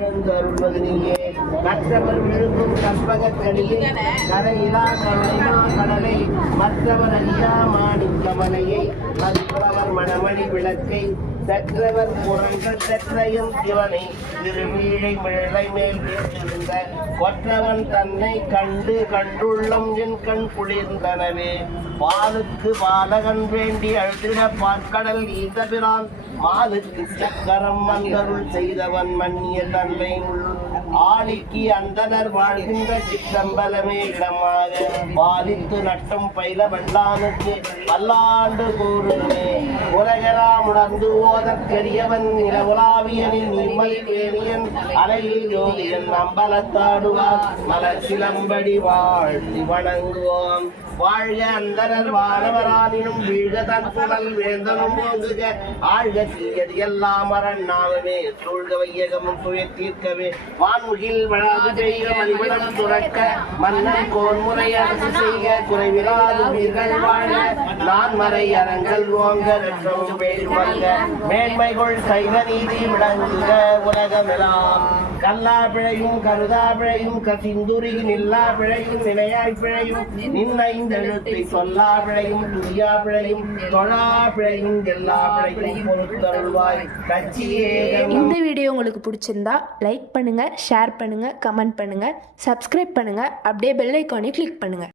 எழுந்தருள்வது நீயே கற்றவர் விழுங்கும் கற்பகக்கடியை கரையிலா கருணைமா கடலை மற்றவர் அறியா மாணிக்கமலையை மற்றவர் மணமணி விளக்கை சற்றவர் புறங்கள் சற்றையும் சிவனை திருவீழை மிழலை மேல் வீற்றிருந்த கொற்றவன் தன்னை கண்டு கண்டுள்ளம் என் கண் குளிர்ந்தனவே பாலுக்கு பாலகன் வேண்டி அழுதிட பார்க்கடல் ஈந்தபிரான் மாலுக்கு சக்கரம் வந்தருள் செய்தவன் மன்னிய தன்னை ஆளிக்கு அந்தனர் வாழ்கின்ற சிற்றம்பலமே இடமாக பாலித்து நட்டம் பயில வல்லானுக்கு பல்லாண்டு கூறுமே உலகராம் உணர்ந்து ஓதற்கரியவன் நில உலாவியனின் நிர்மல் வேணியன் அலையில் யோகியன் அம்பலத்தாடுவார் மலர் சிலம்படி வாழ்த்தி வணங்குவோம் வாழ்க அந்தனர் வானவரானினும் வீழ்க தற்புணல் வேந்தனும் ஓங்குக ஆழ்க தீயது எல்லாம் அரண்ணாகவே சூழ்க வையகமும் துயர் தீர்க்கவே வான்முகில் வளாது செய்க மணிவிடம் துறக்க மன்னன் கோன்முறை அரசு செய்க குறைவிலாது வீர்கள் வாழ்க நான் மறை அரங்கள் ஓங்க ரற்றமும் வேள்வங்க மேன்மைகள் சைவ நீதி விளங்குக உலகமெல்லாம் கல்லா பிழையும் கருதா பிழையும் கசிந்துரி நில்லா பிழையும் நிலையாய் பிழையும் நின்னைந்தெழுத்தை சொல்லா பிழையும் துரியா பிழையும் தொழா பிழையும் எல்லா பிழையும் பொறுத்தருள்வாய் கட்சியே. இந்த வீடியோ உங்களுக்கு பிடிச்சிருந்தா லைக் பண்ணுங்க, ஷேர் பண்ணுங்க, கமெண்ட் பண்ணுங்க, சப்ஸ்கிரைப் பண்ணுங்க, அப்படியே பெல் ஐக்கானை கிளிக் பண்ணுங்க.